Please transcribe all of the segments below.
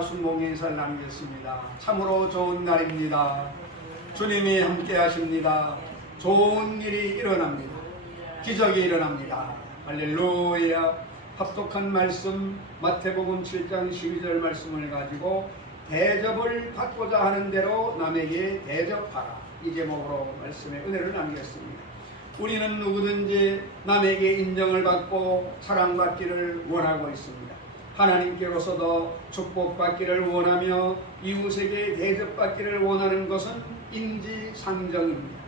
순봉의 인사를 나누겠습니다. 참으로 좋은 날입니다. 주님이 함께 하십니다. 좋은 일이 일어납니다. 기적이 일어납니다. 할렐루야. 합독한 말씀 마태복음 7장 12절 말씀을 가지고 대접을 받고자 하는 대로 남에게 대접하라, 이 제목으로 말씀의 은혜를 나누겠습니다. 우리는 누구든지 남에게 인정을 받고 사랑받기를 원하고 있습니다. 하나님께로서도 축복받기를 원하며 이웃에게 대접받기를 원하는 것은 인지상정입니다.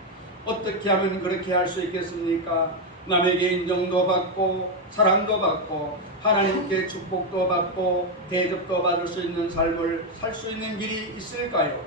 어떻게 하면 그렇게 할 수 있겠습니까? 남에게 인정도 받고 사랑도 받고 하나님께 축복도 받고 대접도 받을 수 있는 삶을 살 수 있는 길이 있을까요?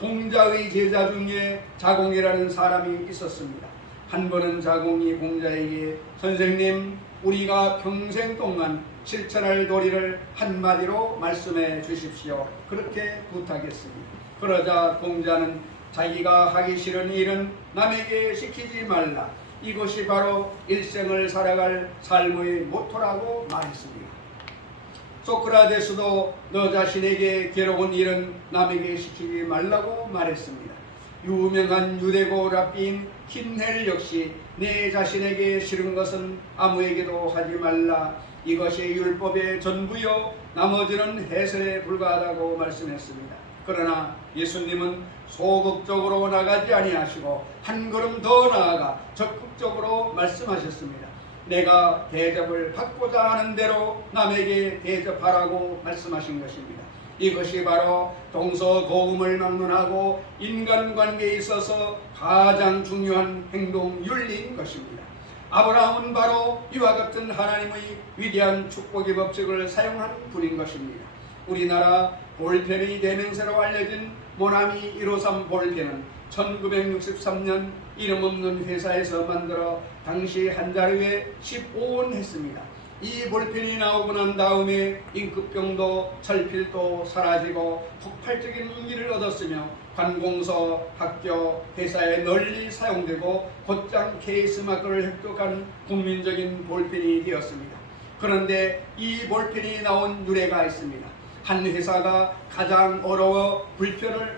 공자의 제자 중에 자공이라는 사람이 있었습니다. 한 번은 자공이 공자에게 선생님, 우리가 평생 동안 실천할 도리를 한마디로 말씀해 주십시오, 그렇게 부탁했습니다. 그러자 공자는 자기가 하기 싫은 일은 남에게 시키지 말라, 이것이 바로 일생을 살아갈 삶의 모토라고 말했습니다. 소크라테스도 너 자신에게 괴로운 일은 남에게 시키지 말라고 말했습니다. 유명한 유대고 랍비인 힌헬 역시 내 자신에게 싫은 것은 아무에게도 하지 말라, 이것이 율법의 전부요 나머지는 해설에 불과하다고 말씀했습니다. 그러나 예수님은 소극적으로 나가지 아니하시고 한 걸음 더 나아가 적극적으로 말씀하셨습니다. 내가 대접을 받고자 하는 대로 남에게 대접하라고 말씀하신 것입니다. 이것이 바로 동서고금을 막론하고 인간관계에 있어서 가장 중요한 행동 윤리인 것입니다. 아브라함은 바로 이와 같은 하나님의 위대한 축복의 법칙을 사용한 분인 것입니다. 우리나라 볼펜의 대명사로 알려진 모나미 153 볼펜은 1963년 이름 없는 회사에서 만들어 당시 한 자루에 15원 했습니다. 이 볼펜이 나오고 난 다음에 임급병도 철필도 사라지고 폭발적인 인기를 얻었으며 관공서, 학교, 회사에 널리 사용되고 곧장 케이스 마크를 획득한 국민적인 볼펜이 되었습니다. 그런데 이 볼펜이 나온 유래가 있습니다. 한 회사가 가장 어려워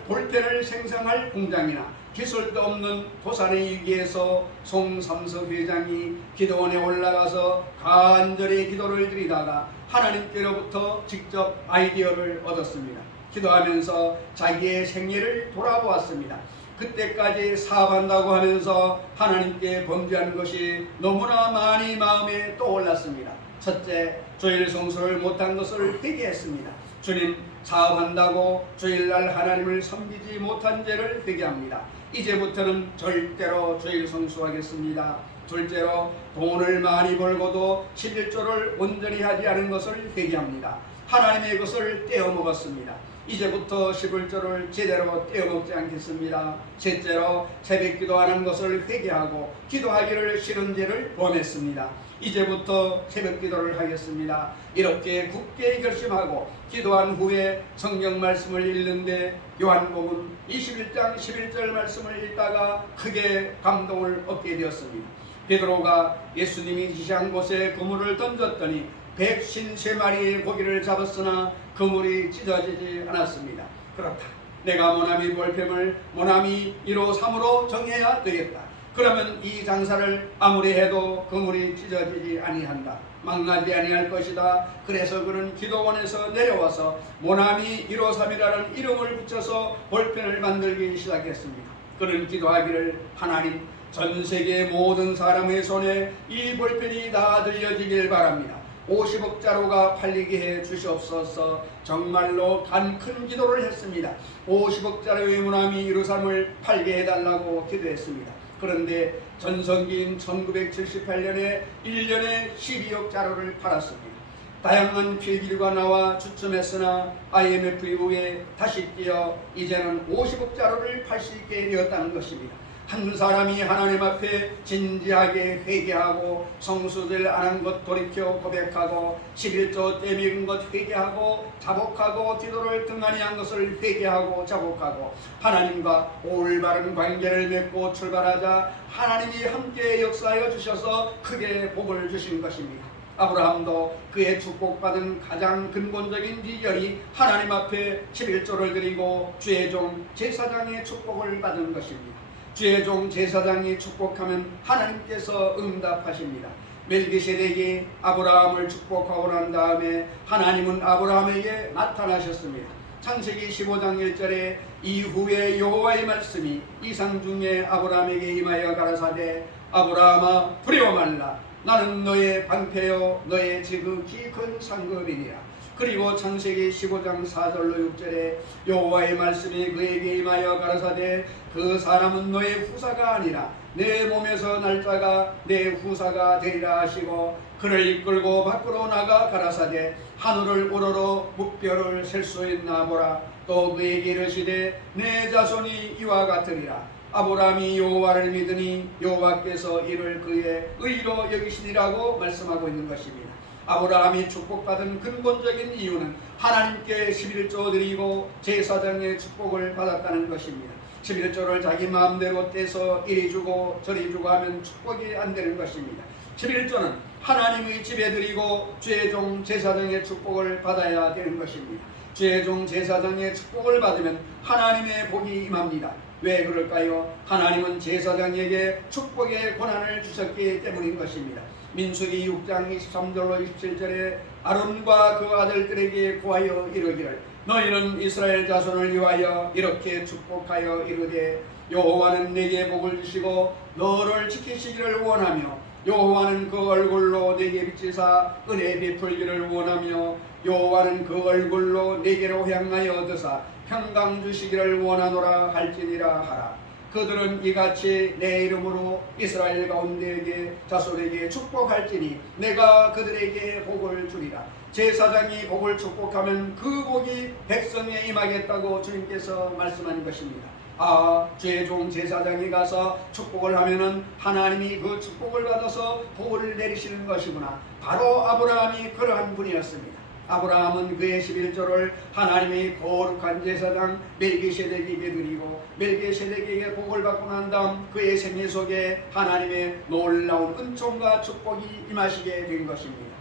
볼펜을 생산할 공장이나 기술도 없는 도산의 위기에서 송삼석 회장이 기도원에 올라가서 간절히 기도를 드리다가 하나님께로부터 직접 아이디어를 얻었습니다. 기도하면서 자기의 생애를 돌아보았습니다. 그때까지 사업한다고 하면서 하나님께 범죄한 것이 너무나 많이 마음에 떠올랐습니다. 첫째, 주일 성수를 못한 것을 회개했습니다. 주님, 사업한다고 주일날 하나님을 섬기지 못한 죄를 회개합니다. 이제부터는 절대로 주일 성수하겠습니다. 둘째로, 돈을 많이 벌고도 11조를 온전히 하지 않은 것을 회개합니다. 하나님의 것을 떼어먹었습니다. 이제부터 11조를 제대로 떼어먹지 않겠습니다. 셋째로, 새벽기도 안 한 것을 회개하고 기도하기를 싫은 죄를 범했습니다. 이제부터 새벽기도를 하겠습니다. 이렇게 굳게 결심하고 기도한 후에 성경 말씀을 읽는데 요한복음 21장 11절 말씀을 읽다가 크게 감동을 얻게 되었습니다. 베드로가 예수님이 지시한 곳에 그물을 던졌더니 153마리의 고기를 잡았으나 그물이 찢어지지 않았습니다. 그렇다, 내가 모나미 볼펜을 모나미 153으로 정해야 되겠다. 그러면 이 장사를 아무리 해도 그물이 찢어지지 아니한다, 망나지 아니할 것이다. 그래서 그는 기도원에서 내려와서 모나미 153이라는 이름을 붙여서 볼펜을 만들기 시작했습니다. 그는 기도하기를, 하나님, 전 세계 모든 사람의 손에 이 볼펜이 다 들려지길 바랍니다. 50억 자루가 팔리게 해 주시옵소서. 정말로 간 큰 기도를 했습니다. 50억 자루의 모나미 153을 팔게 해달라고 기도했습니다. 그런데 전성기인 1978년에 1년에 12억 자루를 팔았습니다. 다양한 필기류가 나와 주춤했으나 IMF 이후에 다시 뛰어 이제는 50억 자루를 팔 수 있게 되었다는 것입니다. 한 사람이 하나님 앞에 진지하게 회개하고 성수들 안 한 것 돌이켜 고백하고 11조 떼먹은 것 회개하고 자복하고 기도를 등한히 한 것을 회개하고 자복하고 하나님과 올바른 관계를 맺고 출발하자 하나님이 함께 역사하여 주셔서 크게 복을 주신 것입니다. 아브라함도 그의 축복받은 가장 근본적인 비결이 하나님 앞에 11조를 드리고 주의 종 제사장의 축복을 받은 것입니다. 주의 종 제사장이 축복하면 하나님께서 응답하십니다. 멜기세덱이 아브라함을 축복하고 난 다음에 하나님은 아브라함에게 나타나셨습니다. 창세기 15장 1절에 이후에 여호와의 말씀이 이상 중에 아브라함에게 임하여 가라사대 아브라함아 두려워 말라 나는 너의 방패요 너의 지극히 큰 상급이니라. 그리고 창세기 15장 4절로 6절에 여호와의 말씀이 그에게 임하여 가라사대 그 사람은 너의 후사가 아니라 내 몸에서 날짜가 내 후사가 되리라 하시고 그를 이끌고 밖으로 나가 가라사대 하늘을 우러러 묵별을 셀 수 있나 보라. 또 그에게 이르시되 내 자손이 이와 같으리라. 아브라함이 여호와를 믿으니 여호와께서 이를 그의 의로 여기시니라고 말씀하고 있는 것입니다. 아브라함이 축복받은 근본적인 이유는 하나님께 11조 드리고 제사장의 축복을 받았다는 것입니다. 11조를 자기 마음대로 떼서 이리 주고 저리 주고 하면 축복이 안 되는 것입니다. 11조는 하나님의 집에 드리고 주의 종 제사장의 축복을 받아야 되는 것입니다. 주의 종 제사장의 축복을 받으면 하나님의 복이 임합니다. 왜 그럴까요? 하나님은 제사장에게 축복의 권한을 주셨기 때문인 것입니다. 민수기 6장 23절로 27절에 아론과 그 아들들에게 구하여 이르기를 너희는 이스라엘 자손을 위하여 이렇게 축복하여 이르되 여호와는 내게 복을 주시고 너를 지키시기를 원하며 여호와는 그 얼굴로 내게 비치사 은혜 베풀기를 원하며 여호와는 그 얼굴로 내게로 향하여 드사 평강 주시기를 원하노라 할지니라 하라. 그들은 이같이 내 이름으로 이스라엘 가운데에게 자손에게 축복할지니 내가 그들에게 복을 주리라. 제사장이 복을 축복하면 그 복이 백성에 임하겠다고 주님께서 말씀한 것입니다. 주의 종 제사장이 가서 축복을 하면은 하나님이 그 축복을 받아서 복을 내리시는 것이구나. 바로 아브라함이 그러한 분이었습니다. 아브라함은 그의 11조를 하나님의 거룩한 제사장 멜기세덱에게 드리고 멜기세덱에게 복을 받고 난 다음 그의 생애 속에 하나님의 놀라운 은총과 축복이 임하시게 된 것입니다.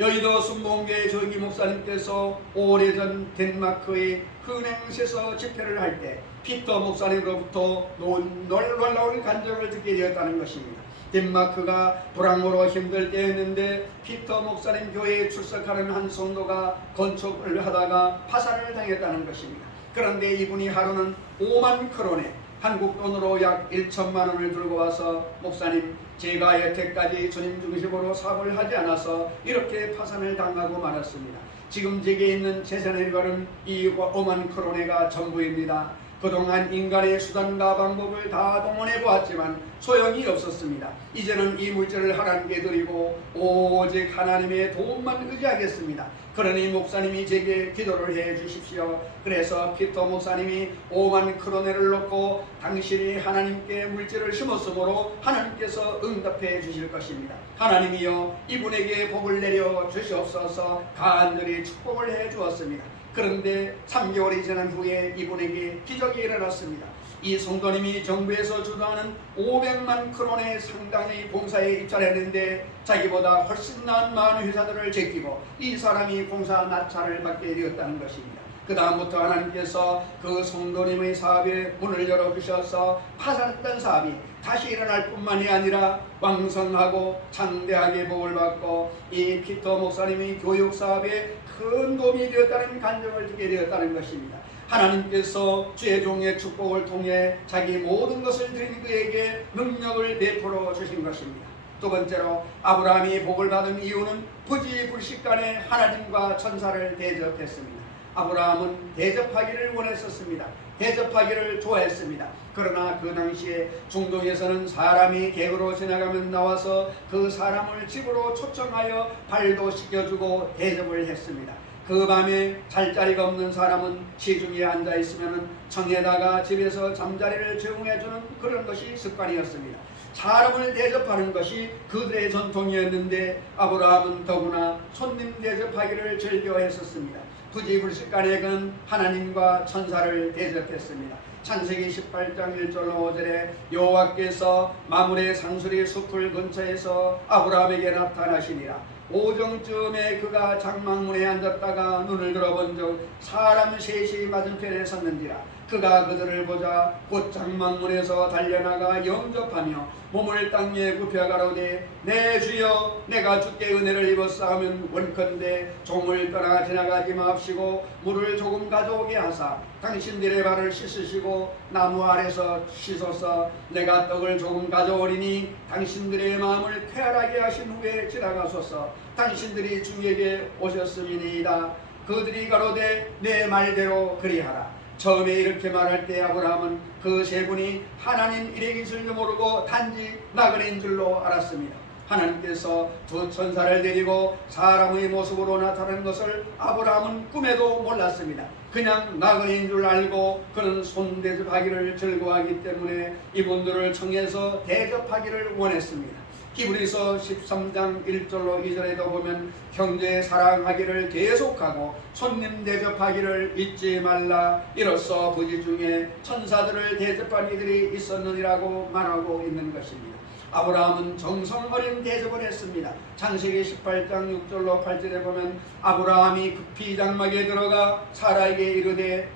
여의도 순복음교회 조기 목사님께서 오래전 덴마크의 흔행시에서 집회를 할 때 피터 목사님으로부터 놀라운 간증을 듣게 되었다는 것입니다. 덴마크가 불황으로 힘들 때였는데 피터 목사님 교회에 출석하는 한 성도가 건축을 하다가 파산을 당했다는 것입니다. 그런데 이분이 하루는 5만 크론에 한국 돈으로 약 1천만 원을 들고 와서 목사님 제가 여태까지 주님 중심으로 사업을 하지 않아서 이렇게 파산을 당하고 말았습니다. 지금 제게 있는 재산의 일과는 이 5만 크로네가 전부입니다. 그동안 인간의 수단과 방법을 다 동원해 보았지만 소용이 없었습니다. 이제는 이 물질을 하나님께 드리고 오직 하나님의 도움만 의지하겠습니다. 그러니 목사님이 제게 기도를 해 주십시오. 그래서 피터 목사님이 5만 크로네를 놓고 당신이 하나님께 물질을 심었으므로 하나님께서 응답해 주실 것입니다. 하나님이여 이분에게 복을 내려 주시옵소서 간절히 축복을 해 주었습니다. 그런데 3개월이 지난 후에 이분에게 기적이 일어났습니다. 이 성도님이 정부에서 주도하는 500만 크론의 상당의 봉사에 입찰했는데 자기보다 훨씬 나은 많은 회사들을 제끼고 이 사람이 공사 낙찰을 받게 되었다는 것입니다. 그 다음부터 하나님께서 그 성도님의 사업에 문을 열어주셔서 파산했던 사업이 다시 일어날 뿐만이 아니라 왕성하고 창대하게 복을 받고 이 피터 목사님의 교육사업에 큰 도움이 되었다는 간증을 듣게 되었다는 것입니다. 하나님께서 주의 종의 축복을 통해 자기 모든 것을 드린 그에게 능력을 베풀어 주신 것입니다. 두 번째로 아브라함이 복을 받은 이유는 부지불식간에 하나님과 천사를 대접했습니다. 아브라함은 대접하기를 원했었습니다. 대접하기를 좋아했습니다. 그러나 그 당시에 중동에서는 사람이 객으로 지나가면 나와서 그 사람을 집으로 초청하여 발도 씻겨주고 대접을 했습니다. 그 밤에 잘 자리가 없는 사람은 시중에 앉아 있으면 청에다가 집에서 잠자리를 제공해주는 그런 것이 습관이었습니다. 사람을 대접하는 것이 그들의 전통이었는데 아브라함은 더구나 손님 대접하기를 즐겨했었습니다. 부지불식간에 그는 하나님과 천사를 대접했습니다. 창세기 18장 1절로 5절에 여호와께서 마므레 상수리 숲을 근처에서 아브라함에게 나타나시니라. 오정쯤에 그가 장막문에 앉았다가 눈을 들어본 적 사람 셋이 맞은편에 섰는지라. 그가 그들을 보자 곧 장막문에서 달려나가 영접하며 몸을 땅에 굽혀 가로되 내 주여 내가 주께 은혜를 입었사하면 원컨대 종을 떠나 지나가지 마옵시고 물을 조금 가져오게 하사 당신들의 발을 씻으시고 나무 아래서 씻어서 내가 떡을 조금 가져오리니 당신들의 마음을 쾌활하게 하신 후에 지나가소서. 당신들이 주에게 오셨음이니이다. 그들이 가로되 내 말대로 그리하라. 처음에 이렇게 말할 때 아브라함은 그 세 분이 하나님 일행인 줄도 모르고 단지 나그네인 줄로 알았습니다. 하나님께서 두 천사를 데리고 사람의 모습으로 나타난 것을 아브라함은 꿈에도 몰랐습니다. 그냥 나그네인 줄 알고 그는 손대접하기를 즐거워하기 때문에 이분들을 청해서 대접하기를 원했습니다. 히브리서 13장 1절로 2절에도 보면 형제 사랑하기를 계속하고 손님 대접하기를 잊지 말라. 이로써 부지 중에 천사들을 대접한 이들이 있었느니라고 말하고 있는 것입니다. 아브라함은 정성 어린 대접을 했습니다. 창세기 18장 6절로 8절에 보면 아브라함이 급히 장막에 들어가 사라에게 이르되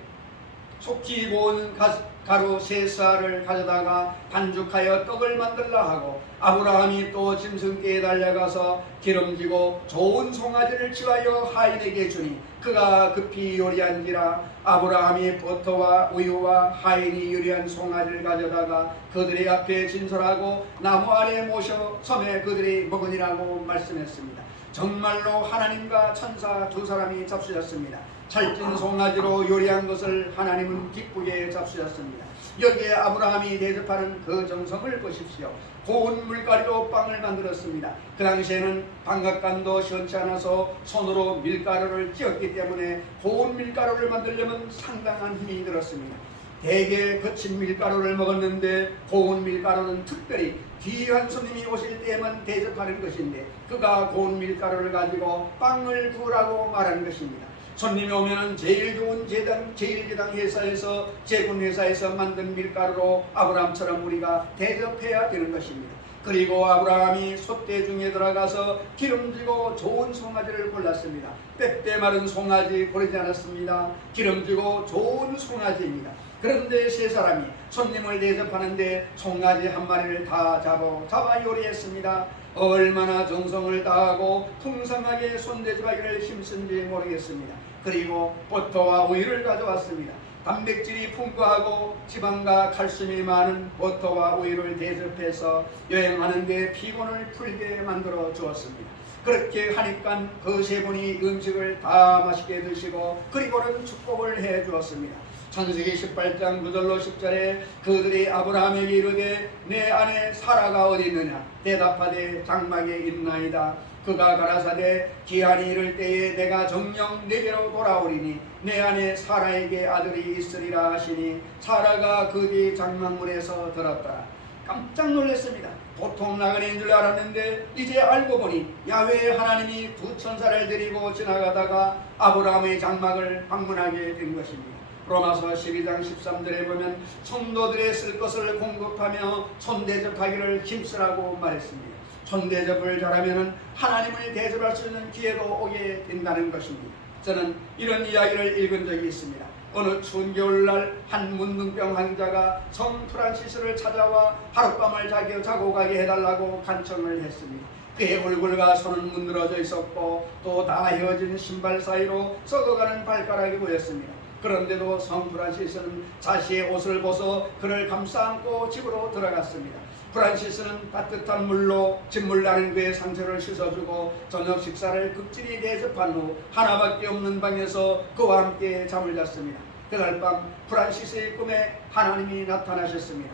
속히 고운 가루 세 쌀을 가져다가 반죽하여 떡을 만들라 하고 아브라함이 또 짐승께에 달려가서 기름지고 좋은 송아지를 치하여 하인에게 주니 그가 급히 요리한지라. 아브라함이 버터와 우유와 하인이 요리한 송아지를 가져다가 그들의 앞에 진설하고 나무 아래 모셔 섬에 그들이 먹으니라고 말씀했습니다. 정말로 하나님과 천사 두 사람이 잡수셨습니다. 찰진 송아지로 요리한 것을 하나님은 기쁘게 잡수셨습니다. 여기에 아브라함이 대접하는 그 정성을 보십시오. 고운 물가루로 빵을 만들었습니다. 그 당시에는 방앗간도 시원치 않아서 손으로 밀가루를 찧었기 때문에 고운 밀가루를 만들려면 상당한 힘이 들었습니다. 대개 거친 밀가루를 먹었는데 고운 밀가루는 특별히 귀한 손님이 오실 때에만 대접하는 것인데 그가 고운 밀가루를 가지고 빵을 구우라고 말하는 것입니다. 손님이 오면 제일 좋은 제일제당 회사에서 제군 회사에서 만든 밀가루로 아브라함처럼 우리가 대접해야 되는 것입니다. 그리고 아브라함이 솥대 중에 들어가서 기름지고 좋은 송아지를 골랐습니다. 빼빼 마른 송아지 고르지 않았습니다. 기름지고 좋은 송아지입니다. 그런데 세 사람이 손님을 대접하는데 송아지 한 마리를 다 잡아 요리했습니다. 얼마나 정성을 다하고 풍성하게 손대접하기를 힘쓴지 모르겠습니다. 그리고 버터와 우유를 가져왔습니다. 단백질이 풍부하고 지방과 칼슘이 많은 버터와 우유를 대접해서 여행하는데 피곤을 풀게 만들어 주었습니다. 그렇게 하니까 그 세 분이 음식을 다 맛있게 드시고 그리고는 축복을 해 주었습니다. 창세기 18장 9절로 10절에 그들이 아브라함에게 이르되 내 아내 사라가 어디 있느냐 대답하되 장막에 있나이다. 그가 가라사대 기한이 이를 때에 내가 정녕 내게로 돌아오리니 내 아내 사라에게 아들이 있으리라 하시니 사라가 그 뒤 장막문에서 들었더라. 깜짝 놀랐습니다. 보통 나그네인 줄 알았는데 이제 알고 보니 야훼 하나님이 두 천사를 데리고 지나가다가 아브라함의 장막을 방문하게 된 것입니다. 로마서 12장 13절에 보면 성도들의 쓸 것을 공급하며 손대접하기를 힘쓰라고 말했습니다. 손대접을 잘하면 하나님을 대접할 수 있는 기회도 오게 된다는 것입니다. 저는 이런 이야기를 읽은 적이 있습니다. 어느 추운 겨울날 한 문둥병 환자가 성 프란시스를 찾아와 하룻밤을 자고 가게 해달라고 간청을 했습니다. 그의 얼굴과 손은 문드러져 있었고 또 다 헤어진 신발 사이로 썩어가는 발가락이 보였습니다. 그런데도 성 프란시스는 자신의 옷을 벗어 그를 감싸안고 집으로 들어갔습니다. 프란시스는 따뜻한 물로 진물 나는 그의 상처를 씻어주고 저녁 식사를 극진히 대접한 후 하나밖에 없는 방에서 그와 함께 잠을 잤습니다. 그날 밤 프란시스의 꿈에 하나님이 나타나셨습니다.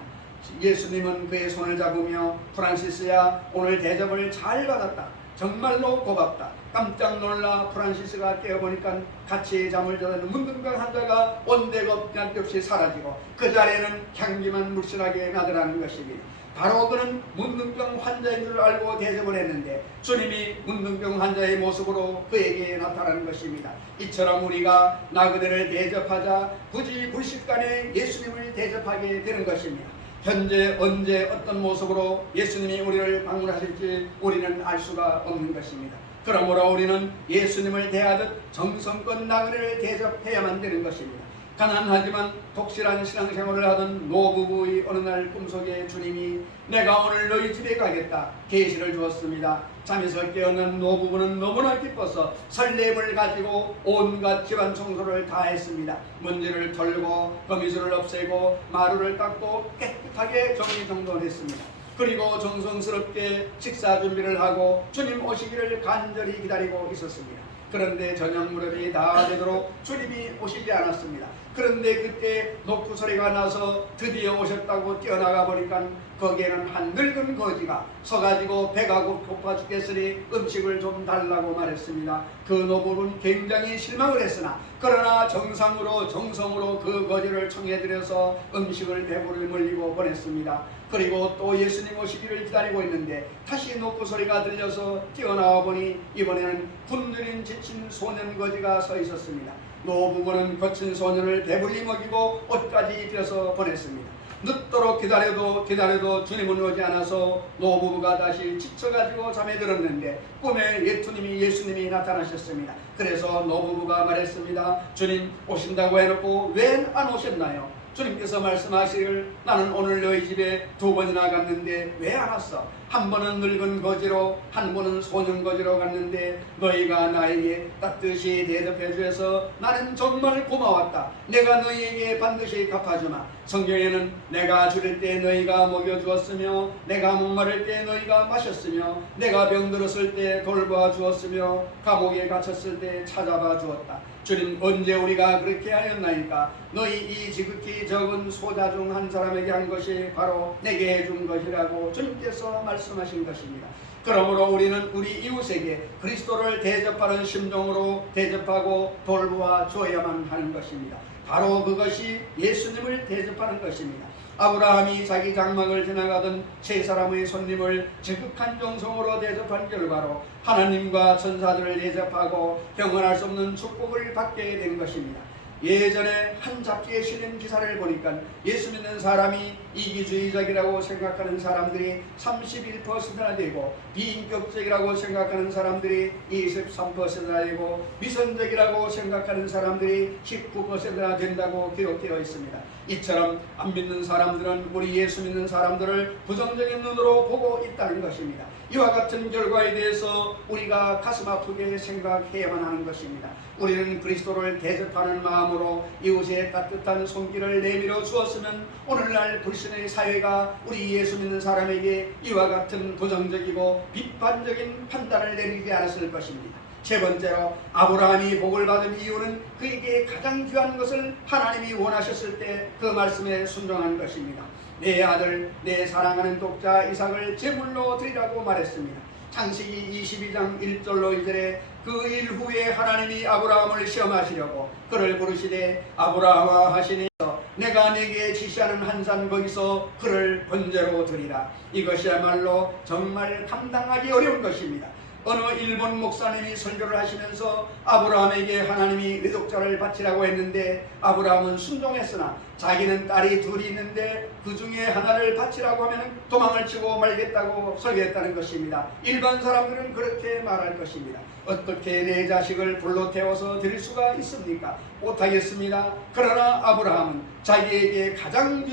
예수님은 그의 손을 잡으며 프란시스야 오늘 대접을 잘 받았다. 정말로 고맙다. 깜짝 놀라 프란시스가 깨어보니까 같이 잠을 자던 문둥병 환자가 온데없이 없이 사라지고 그 자리에는 향기만 물씬하게 나더라는 것입니다. 바로 그는 문둥병 환자인 줄 알고 대접을 했는데 주님이 문둥병 환자의 모습으로 그에게 나타나는 것입니다. 이처럼 우리가 나그네를 대접하자 부지 불식간에 예수님을 대접하게 되는 것입니다. 현재 언제 어떤 모습으로 예수님이 우리를 방문하실지 우리는 알 수가 없는 것입니다. 그러므로 우리는 예수님을 대하듯 정성껏 나그네를 대접해야만 되는 것입니다. 가난하지만 독실한 신앙생활을 하던 노부부의 어느 날 꿈속에 주님이 내가 오늘 너희 집에 가겠다 계시를 주었습니다. 잠에서 깨어난 노부부는 너무나 기뻐서 설렘을 가지고 온갖 집안 청소를 다 했습니다. 먼지를 털고 거미줄을 없애고 마루를 닦고 깨끗하게 정리정돈했습니다. 그리고 정성스럽게 식사 준비를 하고 주님 오시기를 간절히 기다리고 있었습니다. 그런데 저녁 무렵이 다 되도록 주님이 오시지 않았습니다. 그런데 그때 노크 소리가 나서 드디어 오셨다고 뛰어나가 보니까 거기에는 한 늙은 거지가 서가지고 배가 고파 죽겠으니 음식을 좀 달라고 말했습니다. 그 노부는 굉장히 실망을 했으나 그러나 정성으로 그 거지를 청해드려서 음식을 배부를 물리고 보냈습니다. 그리고 또 예수님 오시기를 기다리고 있는데 다시 노크 소리가 들려서 뛰어나와 보니 이번에는 굶주린 지친 소년 거지가 서 있었습니다. 노부부는 거친 소년을 배불리 먹이고 옷까지 입혀서 보냈습니다. 늦도록 기다려도 주님은 오지 않아서 노부부가 다시 지쳐가지고 잠에 들었는데 꿈에 예수님이 나타나셨습니다. 그래서 노부부가 말했습니다. 주님 오신다고 해놓고 왜 안 오셨나요? 주님께서 말씀하시기를 나는 오늘 너희 집에 2번이나 갔는데 왜 안 왔어? 한 번은 늙은 거지로 한 번은 소년 거지로 갔는데 너희가 나에게 따뜻이 대접해 주셔서 나는 정말 고마웠다. 내가 너희에게 반드시 갚아주마. 성경에는 내가 줄일 때 너희가 먹여주었으며 내가 목마를 때 너희가 마셨으며 내가 병들었을 때 돌봐 주었으며 감옥에 갇혔을 때 찾아봐 주었다. 주님 언제 우리가 그렇게 하였나이까? 너희 이 지극히 적은 소자 중 한 사람에게 한 것이 바로 내게 해준 것이라고 주님께서 말씀하신 것입니다. 그러므로 우리는 우리 이웃에게 그리스도를 대접하는 심정으로 대접하고 돌보아 주어야만 하는 것입니다. 바로 그것이 예수님을 대접하는 것입니다. 아브라함이 자기 장막을 지나가던 세 사람의 손님을 지극한 정성으로 대접한 결과로 하나님과 천사들을 대접하고 경언할 수 없는 축복을 받게 된 것입니다. 예전에 한 잡지에 실린 기사를 보니까 예수 믿는 사람이 이기주의적이라고 생각하는 사람들이 31%나 되고 비인격적이라고 생각하는 사람들이 23%나 되고 위선적이라고 생각하는 사람들이 19%나 된다고 기록되어 있습니다. 이처럼 안 믿는 사람들은 우리 예수 믿는 사람들을 부정적인 눈으로 보고 있다는 것입니다. 이와 같은 결과에 대해서 우리가 가슴 아프게 생각해야만 하는 것입니다. 우리는 그리스도를 대접하는 마음으로 이웃의 따뜻한 손길을 내밀어 주었으면 오늘날 불신의 사회가 우리 예수 믿는 사람에게 이와 같은 부정적이고 비판적인 판단을 내리지 않았을 것입니다. 세 번째로 아브라함이 복을 받은 이유는 그에게 가장 귀한 것을 하나님이 원하셨을 때 그 말씀에 순종한 것입니다. 내 아들 내 사랑하는 독자 이삭을 제물로 드리라고 말했습니다. 창세기 22장 1절로 2절에 그 일 후에 하나님이 아브라함을 시험하시려고 그를 부르시되 아브라함아 하시니 내가 네게 지시하는 한 산 거기서 그를 번제로 드리라. 이것이야말로 정말 감당하기 어려운 것입니다. 어느 일본 목사님이 설교를 하시면서 아브라함에게 하나님이 외독자를 바치라고 했는데 아브라함은 순종했으나 자기는 딸이 둘이 있는데 그 중에 하나를 바치라고 하면 도망을 치고 말겠다고 설교했다는 것입니다. 일반 사람들은 그렇게 말할 것입니다. 어떻게 내 자식을 불로 태워서 드릴 수가 있습니까? 못하겠습니다. 그러나 아브라함은 자기에게 가장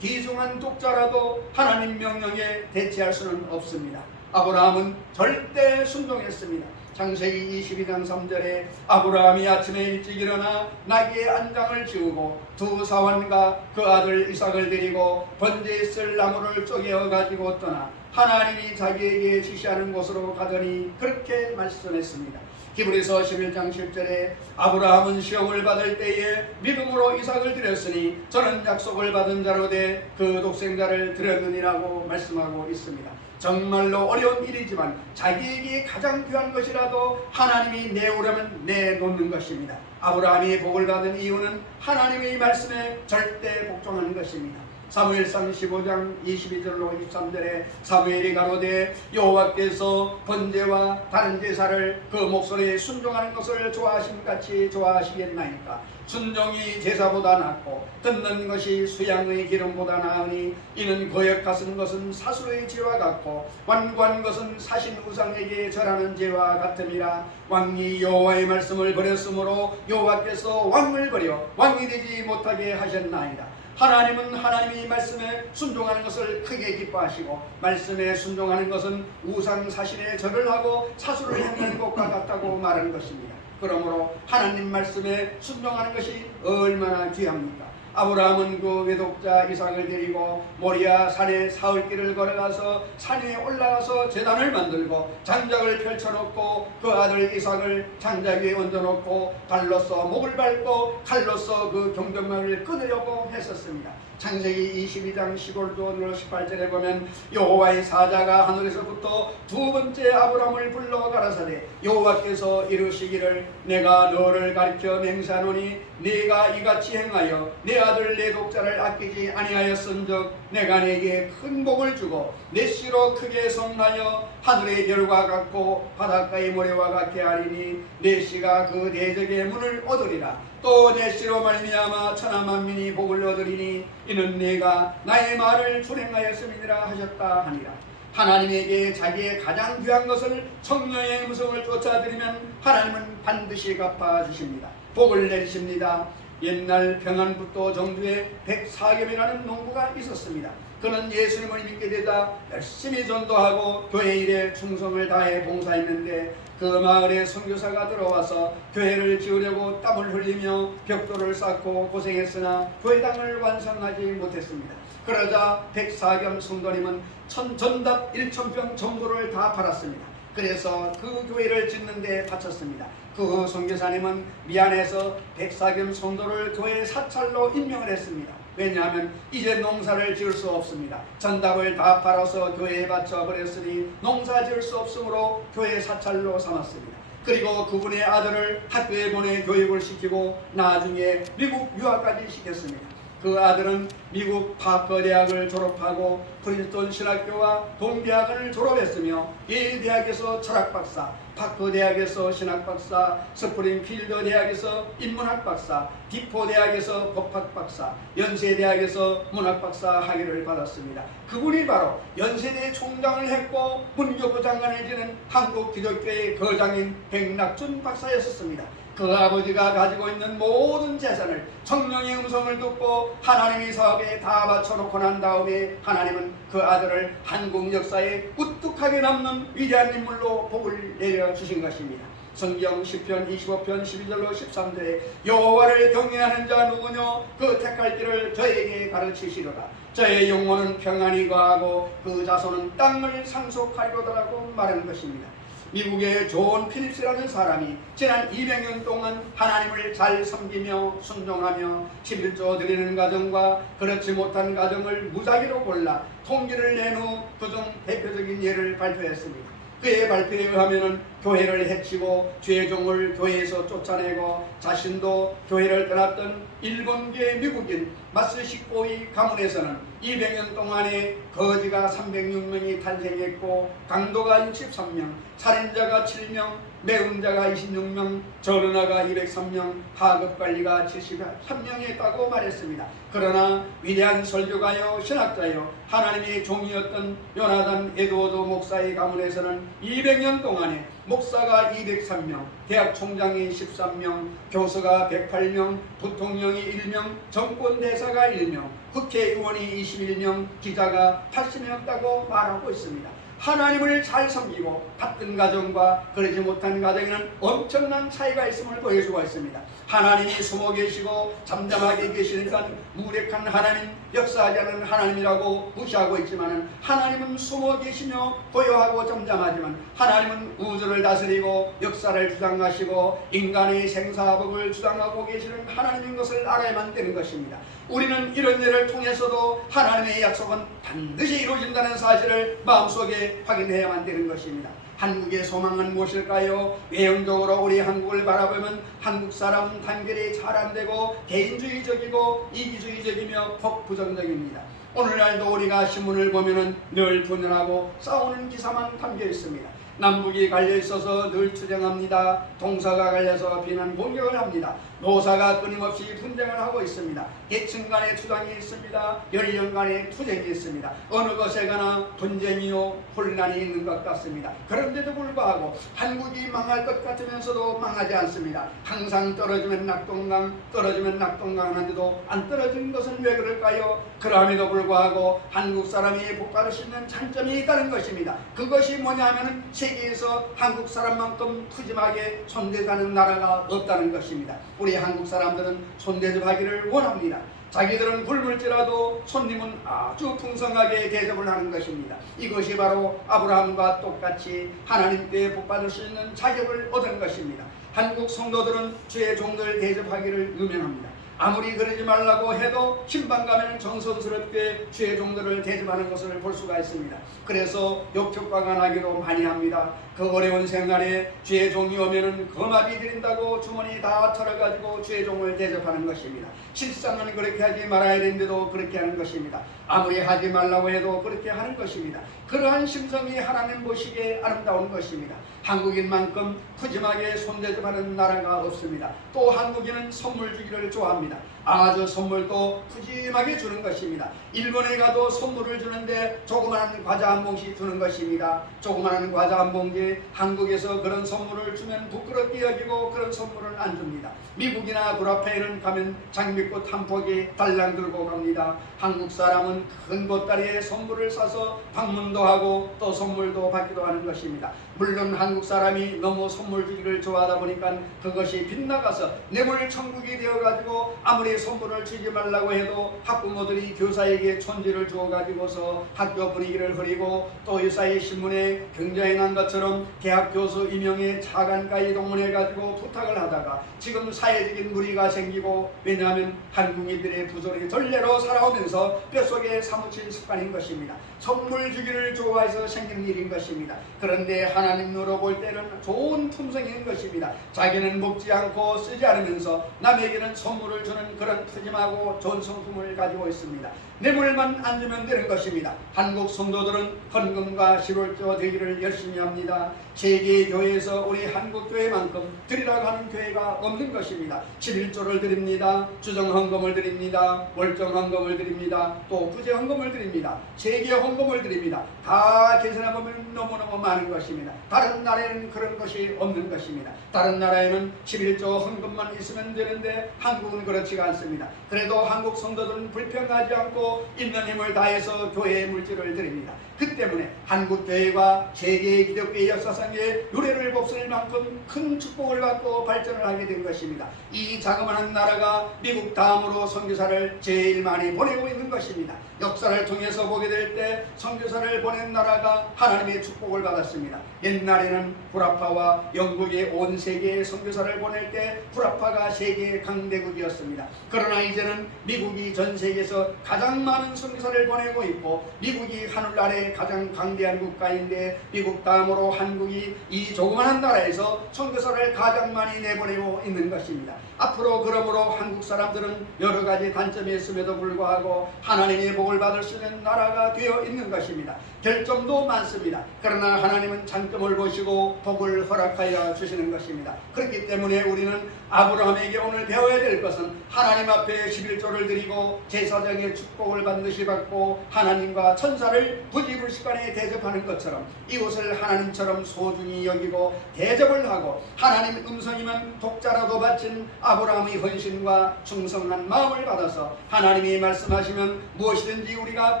귀중한 독자라도 하나님 명령에 대체할 수는 없습니다. 아브라함은 절대 순종했습니다. 창세기 22장 3절에 아브라함이 아침에 일찍 일어나 나귀의 안장을 지우고 두 사환과 그 아들 이삭을 데리고 번제에 쓸 나무를 쪼개어 가지고 떠나 하나님이 자기에게 지시하는 곳으로 가더니 그렇게 말씀했습니다. 히브리서 11장 10절에 아브라함은 시험을 받을 때에 믿음으로 이삭을 드렸으니 저는 약속을 받은 자로 돼 그 독생자를 드렸느니라고 말씀하고 있습니다. 정말로 어려운 일이지만 자기에게 가장 귀한 것이라도 하나님이 내오려면 내놓는 것입니다. 아브라함이 복을 받은 이유는 하나님의 말씀에 절대 복종하는 것입니다. 사무엘상 15장 22절로 23절에 사무엘이 가로되 여호와께서 번제와 다른 제사를 그 목소리에 순종하는 것을 좋아하심같이 좋아하시겠나이까. 순종이 제사보다 낫고 듣는 것이 수양의 기름보다 나으니 이는 거역하신 것은 사수의 죄와 같고 완고한 것은 사신 우상에게 절하는 죄와 같음이라. 왕이 여호와의 말씀을 버렸으므로 여호와께서 왕을 버려 왕이 되지 못하게 하셨나이다. 하나님은 하나님이 말씀에 순종하는 것을 크게 기뻐하시고 말씀에 순종하는 것은 우상 사신에 절을 하고 사수를 행하는 것과 같다고 말하는 것입니다. 그러므로 하나님 말씀에 순종하는 것이 얼마나 귀합니까? 아브라함은 그 외독자 이삭을 데리고 모리아 산에 사흘길을 걸어가서 산에 올라가서 제단을 만들고 장작을 펼쳐놓고 그 아들 이삭을 장작 위에 얹어놓고 발로써 목을 밟고 칼로써 그 경병망을 끊으려고 했었습니다. 창세기 22장 15절로 18절에 보면 여호와의 사자가 하늘에서부터 두 번째 아브라함을 불러 가라사대 여호와께서 이르시기를 내가 너를 가르쳐 맹세하노니 네가 이같이 행하여 내 아들 내 독자를 아끼지 아니하였은즉 내가 네게 큰 복을 주고 내 씨로 크게 성하여 하늘의 별과 같고 바닷가의 모래와 같게 하리니 내 씨가 그 대적의 문을 얻으리라. 또 내 씨로 말미암아 천하 만민이 복을 얻으리니 이는 내가 나의 말을 준행하였음이니라 하셨다 하니라. 하나님에게 자기의 가장 귀한 것을 성령의 음성을 쫓아들이면 하나님은 반드시 갚아주십니다. 복을 내리십니다. 옛날 평안북도 정주에 백사겸이라는 농부가 있었습니다. 그는 예수님을 믿게 되자 열심히 전도하고 교회 일에 충성을 다해 봉사했는데 그 마을에 선교사가 들어와서 교회를 지으려고 땀을 흘리며 벽돌을 쌓고 고생했으나 교회당을 완성하지 못했습니다. 그러자 백사겸 성도님은 전답 1,000평 전부를 다 팔았습니다. 그래서 그 교회를 짓는 데 바쳤습니다. 그 선교사님은 미안해서 백사겸 성도를 교회 사찰로 임명을 했습니다. 왜냐하면 이제 농사를 지을 수 없습니다. 전답을 다 팔아서 교회에 바쳐버렸으니 농사 지을 수 없으므로 교회 사찰로 삼았습니다. 그리고 그분의 아들을 학교에 보내 교육을 시키고 나중에 미국 유학까지 시켰습니다. 그 아들은 미국 파커 대학을 졸업하고 프린스턴 신학교와 동대학을 졸업했으며 예일 대학에서 철학 박사, 파커 대학에서 신학 박사, 스프링필드 대학에서 인문학 박사, 디포 대학에서 법학 박사, 연세대 대학에서 문학 박사 학위를 받았습니다. 그분이 바로 연세대 총장을 했고 문교부 장관을 지낸 한국 기독교의 거장인 백낙준 박사였었습니다. 그 아버지가 가지고 있는 모든 재산을 성령의 음성을 듣고 하나님의 사업에 다 바쳐놓고 난 다음에 하나님은 그 아들을 한국 역사에 우뚝하게 남는 위대한 인물로 복을 내려주신 것입니다. 성경 10편 25편 12절로 13절에 여호와를 경외하는 자 누구냐 그 택할 길을 저에게 가르치시리라. 저의 영혼은 평안히 거하고 그 자손은 땅을 상속하리로다라고 말하는 것입니다. 미국의 존 필립스라는 사람이 지난 200년 동안 하나님을 잘 섬기며 순종하며 11조 드리는 가정과 그렇지 못한 가정을 무작위로 골라 통계를 낸 후 그중 대표적인 예를 발표했습니다. 그의 발표에 의하면 교회를 해치고 죄종을 교회에서 쫓아내고 자신도 교회를 떠났던 일본계 미국인 마스시코의 가문에서는 200년 동안에 거지가 306명이 탄생했고 강도가 63명, 살인자가 7명, 매운자가 26명, 전은아가 203명, 하급관리가 73명이 있다고 말했습니다. 그러나 위대한 설교가요 신학자요 하나님의 종이었던 요나단 에드워드 목사의 가문에서는 200년 동안에 목사가 203명, 대학 총장이 13명, 교수가 108명, 부통령이 1명, 정권대사가 1명, 국회의원이 21명, 기자가 80명이었다고 말하고 있습니다. 하나님을 잘 섬기고 바쁜 가정과 그러지 못한 가정에는 엄청난 차이가 있음을 보여주고 있습니다. 하나님이 숨어 계시고 잠잠하게 계시니까 무력한 하나님, 역사하지 않은 하나님이라고 무시하고 있지만 하나님은 숨어 계시며 고요하고 잠잠하지만 하나님은 우주를 다스리고 역사를 주장하시고 인간의 생사복을 주장하고 계시는 하나님인 것을 알아야만 되는 것입니다. 우리는 이런 일을 통해서도 하나님의 약속은 반드시 이루어진다는 사실을 마음속에 확인해야만 되는 것입니다. 한국의 소망은 무엇일까요? 외형적으로 우리 한국을 바라보면 한국 사람은 단결이 잘 안되고 개인주의적이고 이기주의적이며 폭부정적입니다. 오늘날도 우리가 신문을 보면 늘 분열하고 싸우는 기사만 담겨 있습니다. 남북이 갈려 있어서 늘 투쟁합니다. 동서가 갈려서 비난 공격을 합니다. 노사가 끊임없이 분쟁을 하고 있습니다. 계층 간의 투쟁이 있습니다. 연령 간의 투쟁이 있습니다. 어느 것에 가나 분쟁이요 혼란이 있는 것 같습니다. 그런데도 불구하고 한국이 망할 것 같으면서도 망하지 않습니다. 항상 떨어지면 낙동강 하는데도 안 떨어지는 것은 왜 그럴까요? 그럼에도 불구하고 한국 사람이 복받을 수 있는 장점이 있다는 것입니다. 그것이 뭐냐 하면 세계에서 한국 사람만큼 푸짐하게 손대가는 나라가 없다는 것입니다. 우리 한국 사람들은 손대접하기를 원합니다. 자기들은 굶을지라도 손님은 아주 풍성하게 대접을 하는 것입니다. 이것이 바로 아브라함과 똑같이 하나님께 복받을 수 있는 자격을 얻은 것입니다. 한국 성도들은 주의 종들 대접하기를 유명합니다. 아무리 그러지 말라고 해도 신방 가면 정성스럽게 주의 종들을 대접하는 것을 볼 수가 있습니다. 그래서 역효과가 나기도 많이 합니다. 그 어려운 생활에 주의 종이 오면은 거마비 드린다고 주머니 다 털어가지고 주의 종을 대접하는 것입니다. 실상은 그렇게 하지 말아야 되는데도 그렇게 하는 것입니다. 아무리 하지 말라고 해도 그렇게 하는 것입니다. 그러한 심성이 하나님 보시기에 아름다운 것입니다. 한국인만큼 푸짐하게 손대접하는 나라가 없습니다. 또 한국인은 선물 주기를 좋아합니다. 아주 선물도 푸짐하게 주는 것입니다. 일본에 가도 선물을 주는데 조그마한 과자 한 봉지 주는 것입니다. 조그마한 과자 한 봉지, 한국에서 그런 선물을 주면 부끄럽게 여기고 그런 선물을 안 줍니다. 미국이나 구라파에는 가면 장미꽃 한 포기 달랑 들고 갑니다. 한국 사람은 큰 보따리에 선물을 사서 방문도 하고 또 선물도 받기도 하는 것입니다. 물론 한국 사람이 너무 선물 주기를 좋아하다 보니까 그것이 빗나가서 뇌물 천국이 되어가지고 아무리 선물을 주지 말라고 해도 학부모들이 교사에게 촌지를 주어가지고서 학교 분위기를 흐리고 또 유사의 신문에 경쟁이 난 것처럼 대학 교수 임용에 차관까지 동원해가지고 부탁을 하다가 지금 사회적인 무리가 생기고, 왜냐하면 한국인들의 부조리 전례로 살아오면서 뼛속에 사무친 습관인 것입니다. 선물 주기를 좋아해서 생긴 일인 것입니다. 그런데 하나님으로 볼 때는 좋은 품성인 것입니다. 자기는 먹지 않고 쓰지 않으면서 남에게는 선물을 주는 그런 푸짐하고 좋은 성품을 가지고 있습니다. 뇌물만 안 주면 되는 것입니다. 한국 성도들은 헌금과 시골조 되기를 열심히 합니다. 세계 교회에서 우리 한국 교회만큼 드리라고 하는 교회가 없는 것입니다. 11조를 드립니다. 주정 헌금을 드립니다. 월정 헌금을 드립니다. 또 구제 헌금을 드립니다. 세계 헌금을 드립니다. 다 계산해 보면 너무너무 많은 것입니다. 다른 나라에는 그런 것이 없는 것입니다. 다른 나라에는 11조 헌금만 있으면 되는데 한국은 그렇지가 않습니다. 그래도 한국 성도들은 불평하지 않고 있는 힘을 다해서 교회의 물질을 드립니다. 그 때문에 한국 교회가 세계의 기독교의 역사상에 유래를 곱슬 만큼 큰 축복을 받고 발전을 하게 된 것입니다. 이 자그마한 나라가 미국 다음으로 선교사를 제일 많이 보내고 있는 것입니다. 역사를 통해서 보게 될 때 선교사를 보낸 나라가 하나님의 축복을 받았습니다. 옛날에는 구라파와 영국의 온 세계에 선교사를 보낼 때 구라파가 세계의 강대국이었습니다. 그러나 이제는 미국이 전 세계에서 가장 많은 선교사를 보내고 있고, 미국이 하늘 아래 가장 강대한 국가인데 미국 다음으로 한국이 이 조그마한 나라에서 선교사를 가장 많이 내보내고 있는 것입니다. 앞으로 그러므로 한국 사람들은 여러 가지 단점이 있음에도 불구하고 하나님의 복을 받을 수 있는 나라가 되어 있는 것입니다. 결점도 많습니다. 그러나 하나님은 장점을 보시고 복을 허락하여 주시는 것입니다. 그렇기 때문에 우리는 아브라함에게 오늘 배워야 될 것은 하나님 앞에 11조를 드리고 제사장의 축복을 반드시 받고 하나님과 천사를 부지불식간에 대접하는 것처럼 이곳을 하나님처럼 소중히 여기고 대접을 하고, 하나님 음성이면 독자라도 바친 아브라함의 헌신과 충성한 마음을 받아서 하나님이 말씀하시면 무엇이든지 우리가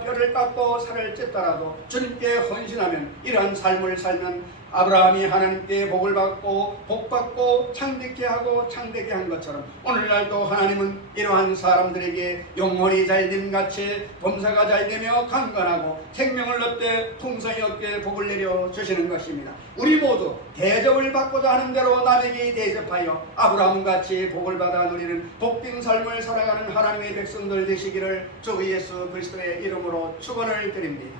뼈를 깎고 살을 찢더라도 주님께 헌신하면, 이러한 삶을 살면 아브라함이 하나님께 복을 받고 복받고 창대케 하고 창대케 한 것처럼 오늘날도 하나님은 이러한 사람들에게 영혼이 잘됨 같이 범사가 잘되며 강건하고 생명을 얻되 풍성히 얻게 복을 내려 주시는 것입니다. 우리 모두 대접을 받고자 하는 대로 남에게 대접하여 아브라함같이 복을 받아 누리는 복된 삶을 살아가는 하나님의 백성들 되시기를 주 예수 그리스도의 이름으로 축원을 드립니다.